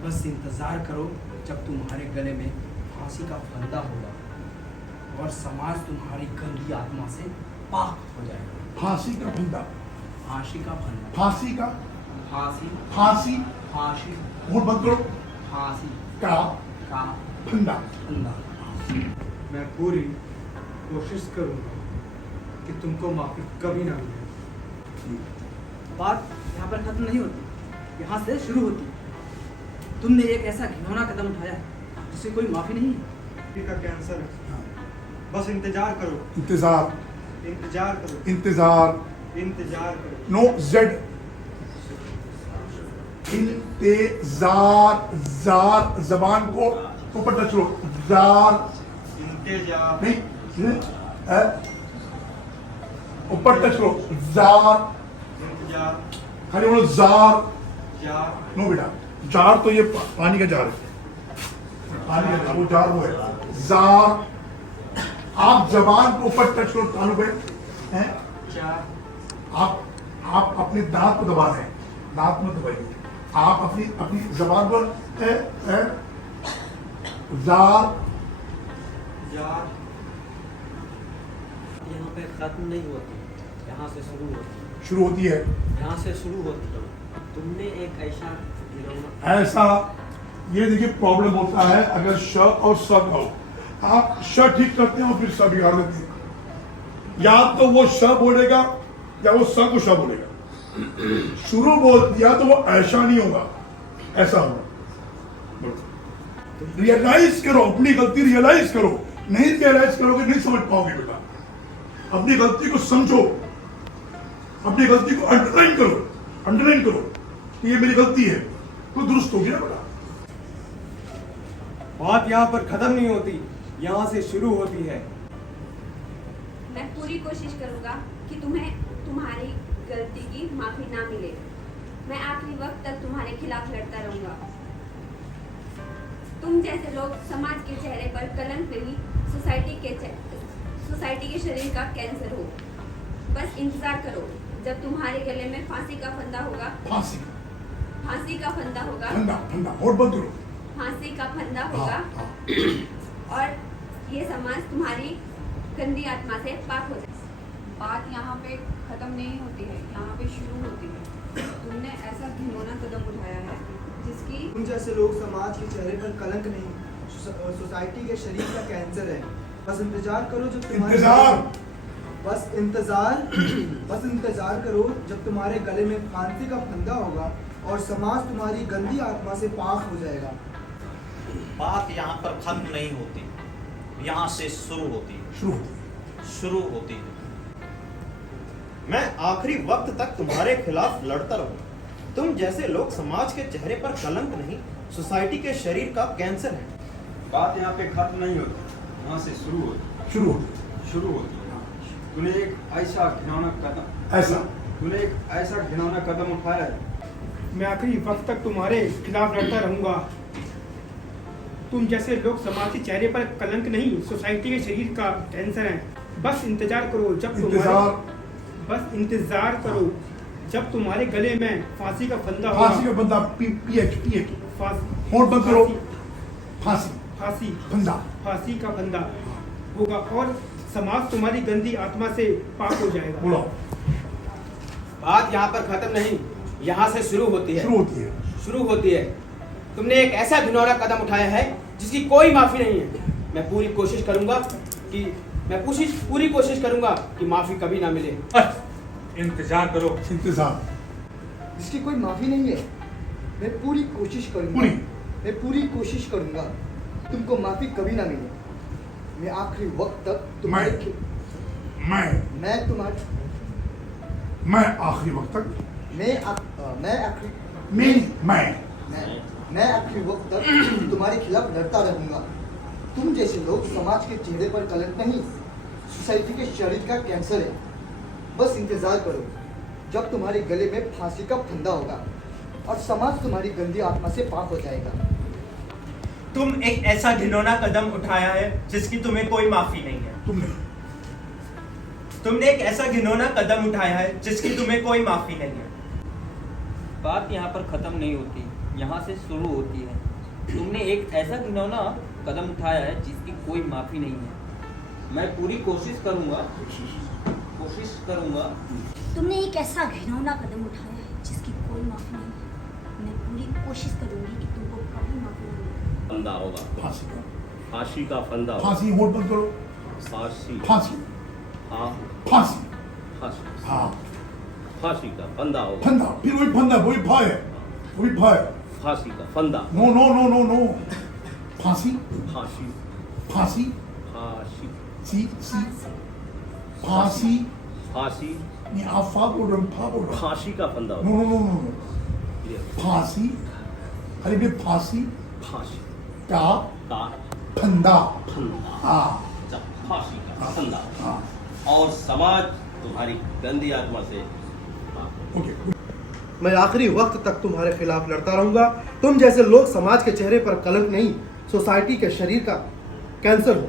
बस इंतज़ार करो जब तुम्हारे गले में फांसी का फंदा होगा और समाज तुम्हारी गंदी आत्मा से पाक हो जाएगा। फांसी का फंदा, फांसी का फंदा, फांसी का फांसी, फांसी, फांसी, मुंह बंद करो, फांसी का का फंदा। फंदा। मैं पूरी कोशिश करूंगा कि तुमको माफी कभी ना मिले। बात यहाँ पर खत्म नहीं होती, यहाँ से शुरू होती है। तुमने एक ऐसा घिनौना कदम उठाया है जिसे कोई माफी नहीं है। किसी का कैंसर है, बस इंतजार करो, इंतजार, इंतजार करो, इंतजार, इंतजार करो। नो जेड, इंतजार, जार, जबान को ऊपर टच करो, जार इंतजार, नहीं, है? ऊपर टच करो, जार, इंतजार, खाली बोलो जार। जार, नो बेटा, जार तो ये पानी का जार है, पानी का जार, वो जार वो है, जार। आप जबान को ऊपर टच करो तालू पे, हैं? चार, आप अपने दांत को दबा रहे हैं, दांत में दबाइए, आप अपनी अपनी जबान पर जार। जार। यहाँ पे खत्म नहीं होती, यहाँ से शुरू होती है। शुरू होती है, यहाँ से शुरू होती है। तुमने एक ऐसा घिनौना ऐसा, ये देखिए प्रॉब्लम होता है अगर श और स का हो, आप श ठीक करते हैं और फिर स बिगाड़ देते हैं। या तो वो श बोलेगा या वो स को श बोलेगा। शुरू बोल दिया तो वो ऐसा नहीं होगा, ऐसा होगा। रियलाइज करो, अपनी गलती रियलाइज करो। नहीं रियलाइज करोगे नहीं समझ पाओगे बेटा। अपनी गलती को समझो, अपनी गलती को अंडरलाइन करो, अंडरलाइन करो कि ये मेरी गलती है, तो दुरुस्त होगी ना बेटा। बात यहाँ पर खत्म नहीं होती, यहाँ से शुरू होती है। मैं पूरी कोशिश करूंगा कि तुम्हें तुम्हारी गलती की माफी ना मिले। मैं आखिरी वक्त तक तुम्हारे खिलाफ लड़ता रहूंगा। तुम जैसे लोग समाज के चेहरे पर कलंक नहीं, सोसाइटी के शरीर का कैंसर हो। बस इंतजार करो जब तुम्हारे गले में फांसी का फंदा होगा। फांसी, फांसी का फंदा होगा। फंदा, फंदा, होठ बंद करो। फांसी का फंदा हाँ, होगा हाँ। और ये समाज तुम्हारी गंदी आत्मा से पाक हो जाए। बात यहाँ पे खत्म नहीं होती है, यहाँ पे शुरू होती है। तुमने ऐसा घिनौना कदम उठाया है जिसकी तुम जैसे लोग समाज के चेहरे पर कलंक नहीं, सोसाइटी के शरीर का कैंसर है। बस इंतजार करो जब तुम्हारे इंतजार, बस इंतजार, बस इंतजार करो जब तुम्हारे गले में फांसी का फंदा होगा और समाज तुम्हारी गंदी आत्मा से पाक हो जाएगा। बात यहाँ पर खत्म नहीं होती, यहाँ से शुरू होती है, शुरू होती है। शुरू होती है। मैं आखिरी वक्त तक तुम्हारे खिलाफ लड़ता रहूं। तुम जैसे लोग समाज के चेहरे पर कलंक नहीं, सोसाइटी के शरीर का कैंसर है। बात यहाँ पे खत्म नहीं होती, यहाँ से शुरू होती, शुरू होती है। शुरू होती है। तूने एक ऐसा घिनौना कदम ऐसा, तूने एक ऐसा घिनौना कदम उठाया है। मैं आखिरी वक्त तक तुम्हारे खिलाफ लड़ता रहूंगा। तुम जैसे लोग समाज के चेहरे पर कलंक नहीं, सोसाइटी के शरीर का कैंसर है। बस इंतजार करो जब इंतजार, बस इंतजार करो जब तुम्हारे गले में फांसी का फंदा फांसी होगा। का बंदा, पीएच, पीएच, फांसी, होठ बंद करो। फांसी, फांसी, फंदा, फांसी का फंदा होगा और समाज तुम्हारी गंदी आत्मा से पाक हो जाएगा। बोलो। बात यहाँ पर खत्म नहीं, यहाँ से शुरू होती है। शुरू होती है। शुरू होती है। तुमने एक ऐसा घिनौना कदम उठाया है जिसकी कोई माफी नहीं है। मैं पूरी कोशिश करूंगा कि माफी कभी ना मिले। इंतजार करो। इंतजार, जिसकी कोई माफी नहीं है। मैं पूरी कोशिश करूंगा, पूरी। मैं पूरी कोशिश करूंगा तुमको माफी कभी ना मिले। मैं आखिरी वक्त तक तुम्हारे मैं आखिरी वक्त तक, मैं आखिरी वक्त तक तुम्हारे खिलाफ लड़ता रहूंगा। तुम जैसे लोग समाज के चेहरे पर कलंक नहीं, सोसाइटी के शरीर का कैंसर है। बस इंतजार करो जब तुम्हारे गले में फांसी का फंदा होगा और समाज तुम्हारी गंदी आत्मा से पाक हो जाएगा। तुम एक ऐसा घिनौना कदम उठाया है जिसकी तुम्हें कोई माफी नहीं है। तुमने एक ऐसा घिनौना कदम उठाया है जिसकी तुम्हें कोई माफी नहीं है। बात यहाँ पर खत्म नहीं होती, यहाँ से शुरू होती है। तुमने एक ऐसा घिनौना कदम उठाया है जिसकी कोई माफ़ी नहीं है। मैं पूरी कोशिश करूँगा तुमने एक ऐसा घिनौना कदम उठाया है जिसकी कोई माफी नहीं है। मैं पूरी कोशिश करूंगी कि तुमको कभी माफी नहीं मिले। फंदा होगा, फांसी का फांसी का फंदा होगा। फांसी होल्ड बंद करो। फांसी फांसी हाँ फांसी फांसी हाँ फांसी का फंदा होगा। फंदा, फिर वही फंदा, वही भय है, वही भय। फांसी का फंदा। No no no no no फांसी फांसी फांसी फांसी सी सी फांसी फांसी नहीं, आप फा बोल रहे हो, फा बोल रहे हो। फांसी का फंदा नो होगा। नो नो नो नो फांसी, अरे ये फांसी फांसी का का फंदा। फंदा हाँ फांसी का फंदा हाँ और समाज तुम्हारी गंदी आत्मा से ओके। मैं आखिरी वक्त तक तुम्हारे खिलाफ लड़ता रहूंगा। तुम जैसे लोग समाज के चेहरे पर कलंक नहीं, सोसाइटी के शरीर का कैंसर हो।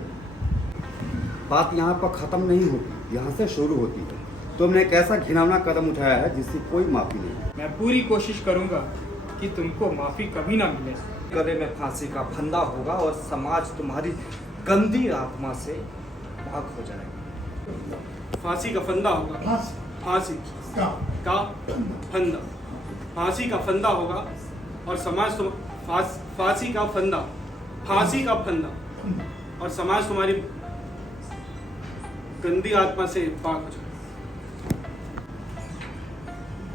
बात यहाँ पर ख़त्म नहीं होती, यहाँ से शुरू होती है। तुमने एक ऐसा घिनौना कदम उठाया है जिसकी कोई माफ़ी नहीं। मैं पूरी कोशिश करूंगा कि तुमको माफी कभी ना मिले। गले में फांसी का फंदा होगा और समाज तुम्हारी गंदी आत्मा से पाक हो जाएगा। फांसी का फंदा होगा, फांसी फांसी का फंदा, फांसी का फंदा होगा और समाज तुम फांसी का फंदा, फांसी का फंदा और समाज तुम्हारी गंदी आत्मा से पाक हो जाए।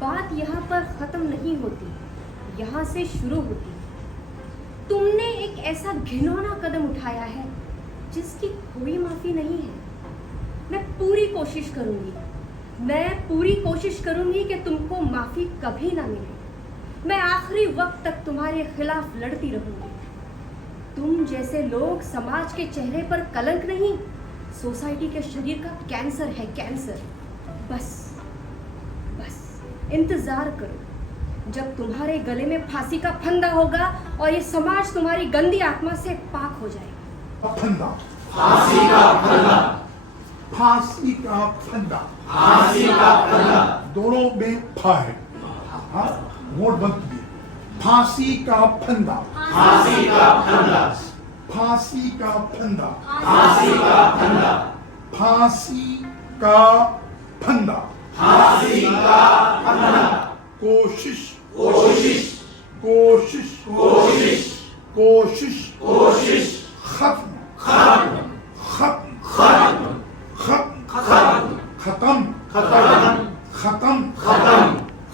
बात यहाँ पर खत्म नहीं होती, यहाँ से शुरू होती। तुमने एक ऐसा घिनौना कदम उठाया है जिसकी कोई माफी नहीं है। मैं पूरी कोशिश करूंगी कि तुमको माफी कभी ना मिले। मैं आखिरी वक्त तक तुम्हारे खिलाफ लड़ती रहूंगी। तुम जैसे लोग समाज के चेहरे पर कलंक नहीं, सोसाइटी के शरीर का कैंसर है, कैंसर। बस इंतजार करो जब तुम्हारे गले में फांसी का फंदा होगा और ये समाज तुम्हारी गंदी आत्मा से पाक हो जाएगा। फंदा, फांसी का फंदा, फांसी का फंदा, फांसी का फंदा, दोनों में फा है। हाँ वोट बंद कीजिए। फांसी का फंदा, फांसी का फंदा, फांसी का फंदा, फांसी का फंदा, फांसी का फंदा, फांसी का फंदा, कोशिश कोशिश कोशिश कोशिश कोशिश कोशिश खत्म खत्म खत्म खत्म खत्म खत्म खत्म खत्म खत्म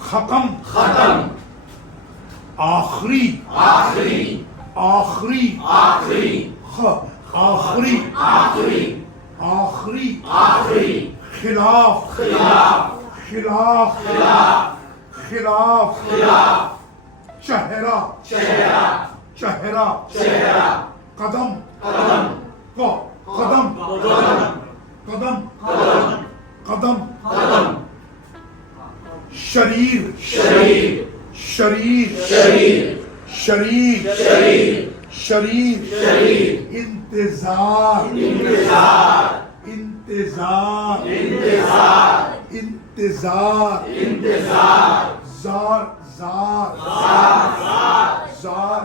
खत्म खत्म आखिरी आखिरी आखिरी आखिरी आखिरी आखिरी आखिरी आखिरी खिलाफ खिलाफ खिलाफ खिलाफ खिलाफ खिलाफ चेहरा चेहरा चेहरा चेहरा कदम कदम कदम कदम कदम कदम कदम शरीर शरीर शरीर शरीर शरीर शरीर शरीर शरीर इंतजार इंतजार इंतजार इंतजार इंतजार इंतजार jar jar jar jar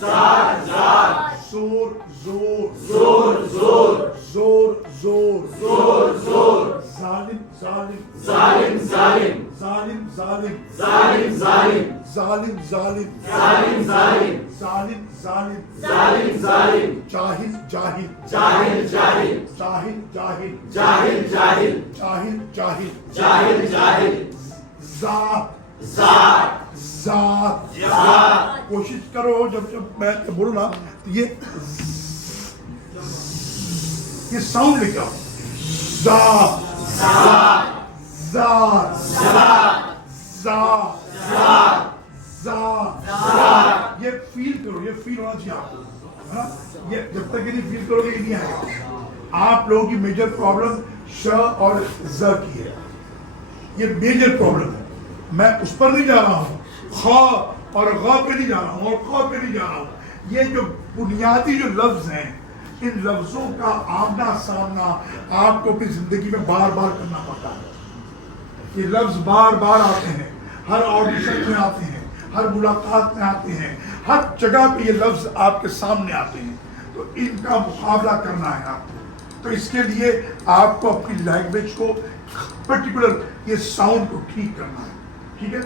jar jar जोर जोर जोर जोर जोर जोर जोर जोर जालिम जालिम जालिम जालिम जालिम जालिम जालिम जालिम जालिम जालिम जालिम जालिम जालिम जालिम जालिम जाहिल जाहिल जाहिल जाहिल जाहिल जाहिल जाहिल जाहिल जाहिल जाहिल जाहिल जाहिल जात जात जात जात कोशिश करो जब मैं बोलूं ना तो ये साउंड लेके आओ जात जात जात जात जात जात ये फील करो, ये फील होना चाहिए आपको, है ना? ये जब तक ये नहीं फील करोगे ये नहीं आएगा। आप लोगों की मेजर प्रॉब्लम श और ज की है, ये मेजर प्रॉब्लम है। मैं उस पर नहीं जा रहा हूँ, ख और ग पे नहीं जा रहा हूँ और ख पे नहीं जा रहा हूँ। ये जो बुनियादी जो लफ्ज हैं, इन लफ्जों का आमना सामना आपको अपनी जिंदगी में बार बार करना पड़ता है। ये लफ्ज बार बार आते हैं, हर ऑडिशन में आते हैं, हर मुलाकात में आते हैं, हर जगह पे ये लफ्ज आपके सामने आते हैं। तो इनका मुकाबला करना है आपको। तो इसके लिए आपको अपनी लैंग्वेज को पर्टिकुलर ये साउंड को ठीक करना है। ठीक है,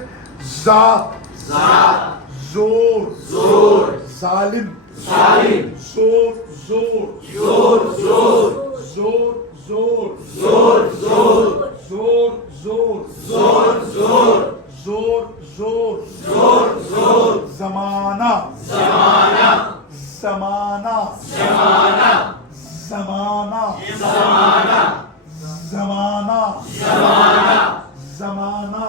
जा जोर जोर, जालिम जालिम, जोर जोर जोर जोर, जोर जोर जोर जोर, जोर जोर जोर जोर, जोर जोर जोर जोर, जमाना जमाना जमाना जमाना जमाना जमाना जमाना जमाना जमाना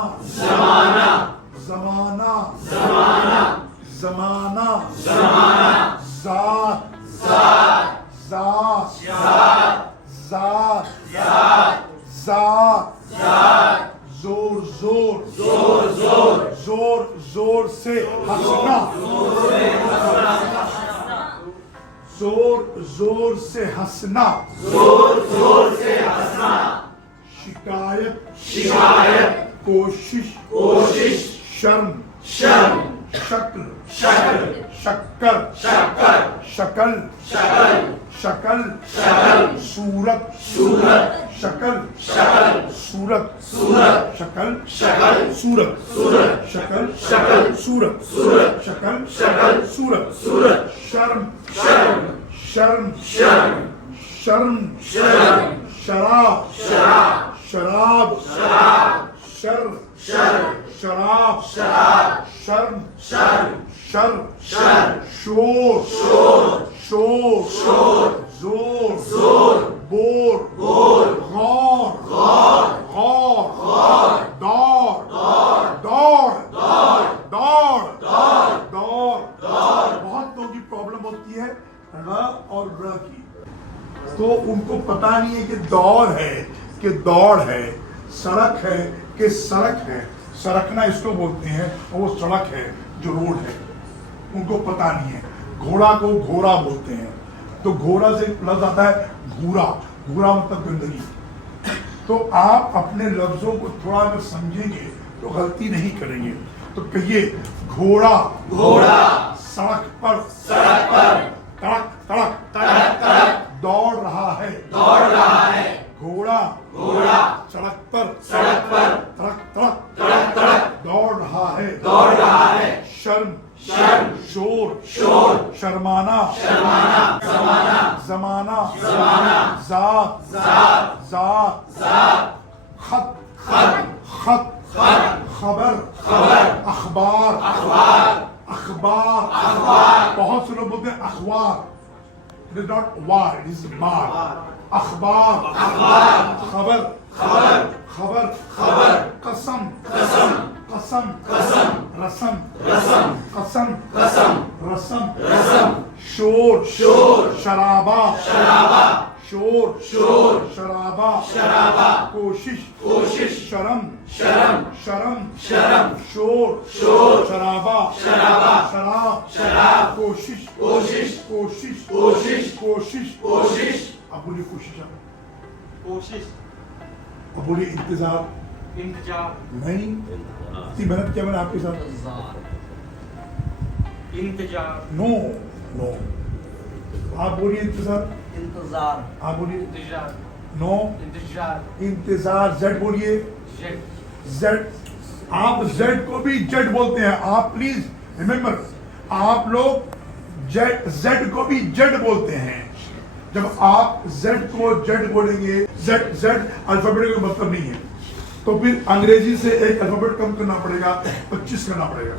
जमाना जमाना जमाना जमाना, जात जात जात जात जात जात जात, जोर जोर जोर जोर, जोर जोर से हंसना, जोर जोर से हंसना, जोर जोर से हंसना, शिकायत शिकायत, कोशिश कोशिश, शर्म शर्म, शक्ल शक्ल, शक्कर शक्कर, शकल शकल शकल शकल, सूरत सूरत, शकल शकल सूरत सूरत, शकल शकल सूरत सूरत, शकल शकल सूरत सूरत, शकल शकल सूरत सूरत, शर्म शर्म शर्म शर्म, शर्म शर्म, शराब शराब शराब शराब, शर्म शर्म शराब शराब, शर्म शर्म शर्म शर्म, शोर शोर शोर शोर, जोर जोर, बोर बोर, गौर गौर गौर गौर, दौड़ दौड़ दौड़ दौड़ दौड़ दौड़ दौड़। बहुत लोगों की प्रॉब्लम होती है र और र की, तो उनको पता नहीं है कि दौड़ है कि दौड़ है, सड़क है कि सड़क है। सड़कना इसको बोलते हैं और वो सड़क है जो रोड है, उनको पता नहीं है। घोड़ा को घोड़ा बोलते हैं, तो घोड़ा से लफ्ज आता है घूरा, घूरा मतलब गंदगी। तो आप अपने लफ्जों को थोड़ा अगर समझेंगे तो गलती नहीं करेंगे। तो कहिए घोड़ा घोड़ा, सड़क पर तड़क तड़क तड़क तड़क, दौड़ रहा है घोड़ा घोड़ा, सड़क पर तड़क तड़क तड़क, दौड़ रहा है शर्म शर्म, शोर शोर, शर्माना शर्माना, जमाना जमाना जमाना, जात जात जात जात, खत खत खत खत, खबर खबर, अखबार अखबार अखबार अखबार। बहुत से लोग बोलते हैं अखबार, it is not war, it is bar. अखबार अखबार, खबर खबर खबर खबर, कसम कसम कसम कसम, रसम रसम कसम कसम रसम रसम, शोर शोर, शराबा शराबा, शोर शोर, शराबा शराबा, कोशिश कोशिश, शर्म शर्म शर्म शर्म, शोर शोर, शराबा शराबा, शराब शराब, कोशिश कोशिश कोशिश कोशिश कोशिश कोशिश। अब बोलिए कोशिश, कोशिश, अब बोलिए इंतजार इंतजार, नहीं, इतनी मेहनत किया मैंने आपके साथ। इंतजार, नो नो, आप बोलिए इंतजार इंतजार, आप बोलिए इंतजार, नो, इंतजार, इंतजार, जेड बोलिए जेड, जेड। आप जेड को भी जेड बोलते हैं। आप प्लीज रिमेम्बर, आप लोग जेड को भी जेड बोलते हैं। जब आप जेड को जेड बोलेंगे, जेड जेड अल्फाबेट का मतलब नहीं है, तो फिर अंग्रेजी से एक अल्फाबेट कम करना पड़ेगा, 25 करना पड़ेगा।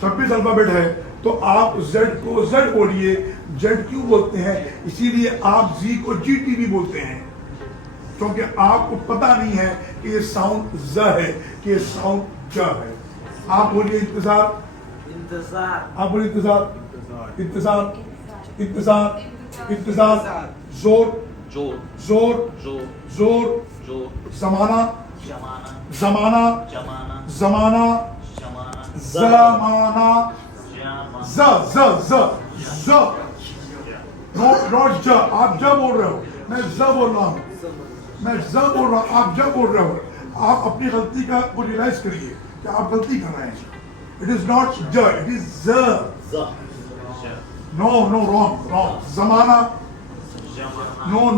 26 अल्फाबेट है, तो आप जेड को जेड बोलिए। जेड क्यों बोलते हैं? इसीलिए आप जी को जीटी भी बोलते हैं, क्योंकि आपको पता नहीं है कि ये साउंड ज है कि ये साउंड ज है। आप बोलिए इंतजार इंतजार, आप बोलिए इंतजार इंतजार इंतजार इंतजार, जोर जोर जोर जोर जोर, जोर, जमाना जमाना जमाना जमाना जमाना जमाना, जमाना, जमाना, ज नॉट ज। आप ज बोल रहे हो, मैं ज बोल रहा हूँ, मैं ज बोल रहा हूँ, आप ज बोल रहे हो। आप अपनी गलती का को रियलाइज करिए कि आप गलती कर रहे हैं। It is not j, it is z. No, wrong. Zamana. No.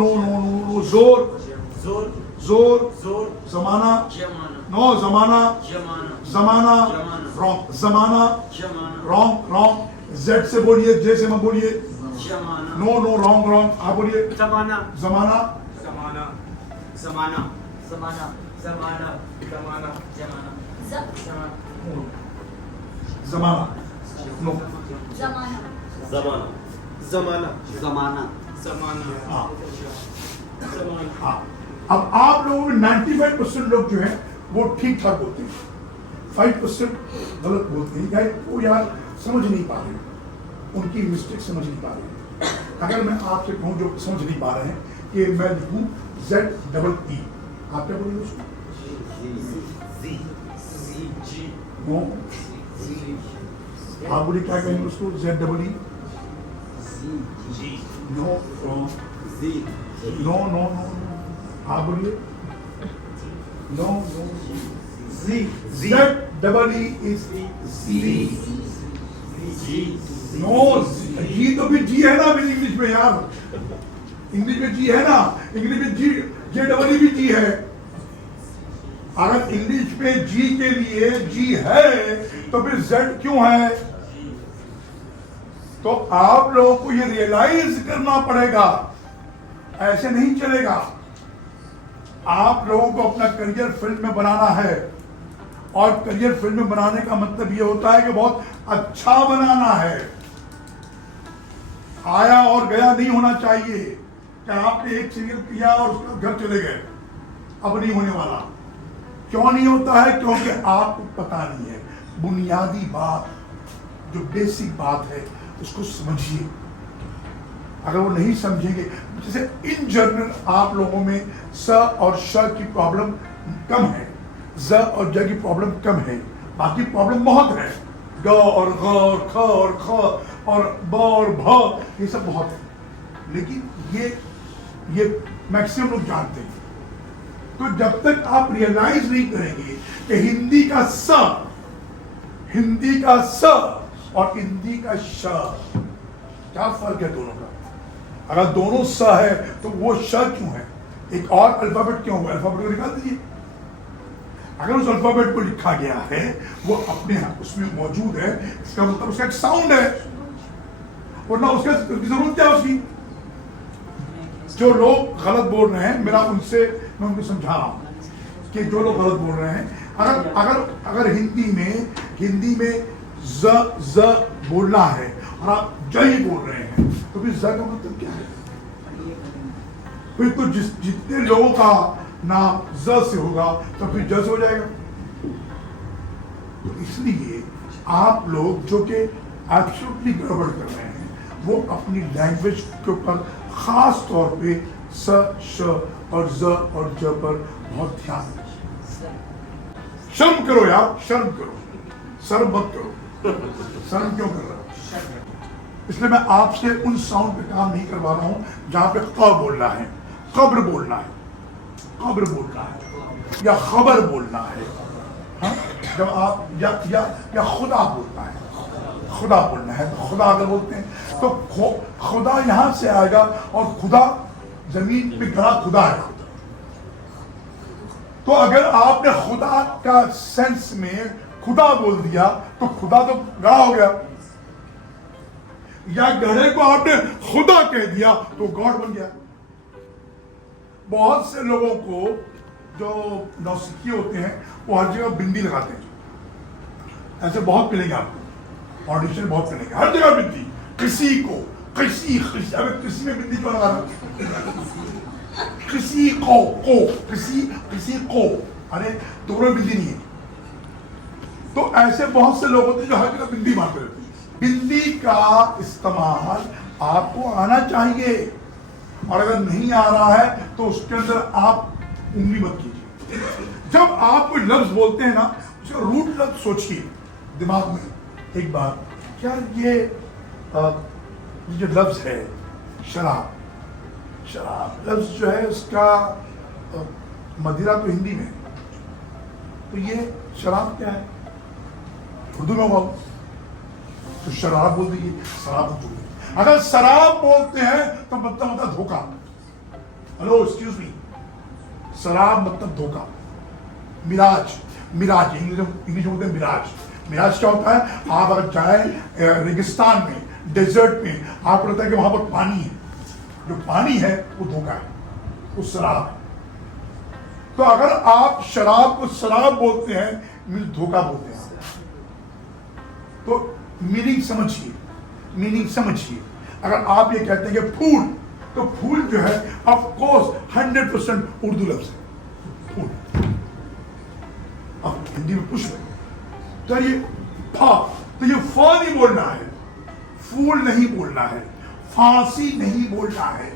Zor. Zamana. No, zamana. Wrong. Zamana. Wrong. Z से बोलिए, J से मत बोलिए. No, wrong. आप बोलिए. Zamana. Zamana. No. हाँ. अब आप लोगों में 95% लोग जो हैं वो ठीक ठाक बोलते हैं, 5% गलत बोलते हैं. क्या वो यार समझ नहीं पा रहे, उनकी मिस्टेक समझ नहीं पा रहे. अगर मैं आपसे कहूँ जो समझ नहीं पा रहे हैं कि मैं लिखूँ ZEE, आप क्या बोलेंगे उसको? नो. आप बोलिए क्या कहेंगे उसको? ZEE. नो. आप बोलिए. No. ZEE is Z. No, जी तो भी जी है ना मेरी इंग्लिश में यार. इंग्लिश में जी है ना, इंग्लिश में जी JEE भी जी है. अगर इंग्लिश में जी के लिए जी है तो फिर Z क्यों है? तो आप लोगों को ये रियलाइज करना पड़ेगा, ऐसे नहीं चलेगा. आप लोगों को अपना करियर फील्ड में बनाना है, और करियर फील्ड में बनाने का मतलब ये होता है कि बहुत अच्छा बनाना है. आया और गया नहीं होना चाहिए कि आपने एक सीरियल किया और उसका घर चले गए. अब नहीं होने वाला. क्यों नहीं होता है? क्योंकि आपको पता नहीं है. बुनियादी बात, जो बेसिक बात है, उसको समझिए. अगर वो नहीं समझेंगे, जैसे इन जनरल आप लोगों में स और श की प्रॉब्लम कम है, ज और ज की प्रॉब्लम कम है, बाकी प्रॉब्लम बहुत है. ग और ग और ख और ख और ब और भ, ये सब बहुत है. लेकिन ये मैक्सिमम लोग जानते हैं. तो जब तक आप रियलाइज नहीं करेंगे कि हिंदी का स और हिंदी का श, क्या फर्क है दोनों का? अगर दोनों स है तो वो श क्यों है? एक और अल्फाबेट क्यों हुआ? अल्फाबेट को निकाल दीजिए. अगर उस अल्फाबेट को लिखा गया है, वो अपने उसमें मौजूद है, इसका मतलब उसका एक साउंड है, वरना उसका जरूरत क्या उसकी? जो लोग गलत बोल रहे हैं, मैं उनको समझा रहा हूं कि जो लोग गलत बोल रहे हैं, अगर हिंदी में ज बोलना है और आप ज ही बोल रहे हैं, तो फिर ज का मतलब क्या है? फिर तो जितने लोगों का नाम ज से होगा तो फिर ज से हो जाएगा. तो इसलिए आप लोग जो कि एब्सोल्युटली गड़बड़ कर रहे हैं, वो अपनी लैंग्वेज के ऊपर खास तौर पे स, श और ज और ज पर बहुत ध्यान दें. शर्म करो यार, शर्म करो. शर्म मत करो. शर्म क्यों कर रहे हो? इसलिए मैं आपसे उन साउंड पे काम नहीं करवा रहा हूं जहां पे क बोलना है, कब्र बोलना है, या खबर बोलना है. हाँ? जब आप या खुदा बोलना है, खुदा बोलना है, तो खुदा अगर बोलते हैं तो खुदा यहां से आएगा, और खुदा जमीन पे गड़ा खुदा है. तो अगर आपने खुदा का सेंस में खुदा बोल दिया तो खुदा तो गड़ा हो गया, या गधे को आपने खुदा कह दिया तो गॉड बन गया. बहुत से लोगों को जो नौसिखिए होते हैं वो हर जगह बिंदी लगाते हैं. ऐसे बहुत मिलेंगे आपको, ऑडिशन बहुत मिलेंगे, हर जगह बिंदी. किसी अबे किसी में बिंदी क्यों लगा रहा? किसी को अरे दोनों बिंदी नहीं है. तो ऐसे बहुत से लोग होते हैं जो हर जगह बिंदी मारते रहते हैं. बिंदी का इस्तेमाल आपको आना चाहिए, और अगर नहीं आ रहा है तो उसके अंदर आप उंगली मत कीजिए. जब आप कोई लफ्ज बोलते हैं ना, उसका रूट लफ्ज सोचिए दिमाग में एक बार. क्या ये जो लफ्ज है शराब लफ्ज जो है उसका मदिरा तो हिंदी में, तो ये शराब क्या है? उर्दू में हुआ तो शराब बोल दीजिए, शराब मत बोलिए। अगर शराब बोलते हैं तो मतलब होता है धोखा। हेलो एक्सक्यूज मी, शराब मतलब धोखा। मिराज, मिराज इंग्लिश में बोलते हैं मिराज। मिराज क्या होता है? आप अगर जाए रेगिस्तान में, डेजर्ट में, आपको लगता है कि वहां पर पानी है, जो पानी है वो धोखा है, वो शराब है। तो अगर आप शराब को शराब बोलते हैं, धोखा बोलते हैं। तो मीनिंग समझिए, मीनिंग समझिए। अगर आप ये कहते हैं कि फूल, तो फूल जो है ऑफ कोर्स 100% उर्दू लफ्ज है, फूल। अब हिंदी में पुष्प, तो ये फा, तो ये फा नहीं बोलना है, फूल नहीं बोलना है, फांसी नहीं बोलना है।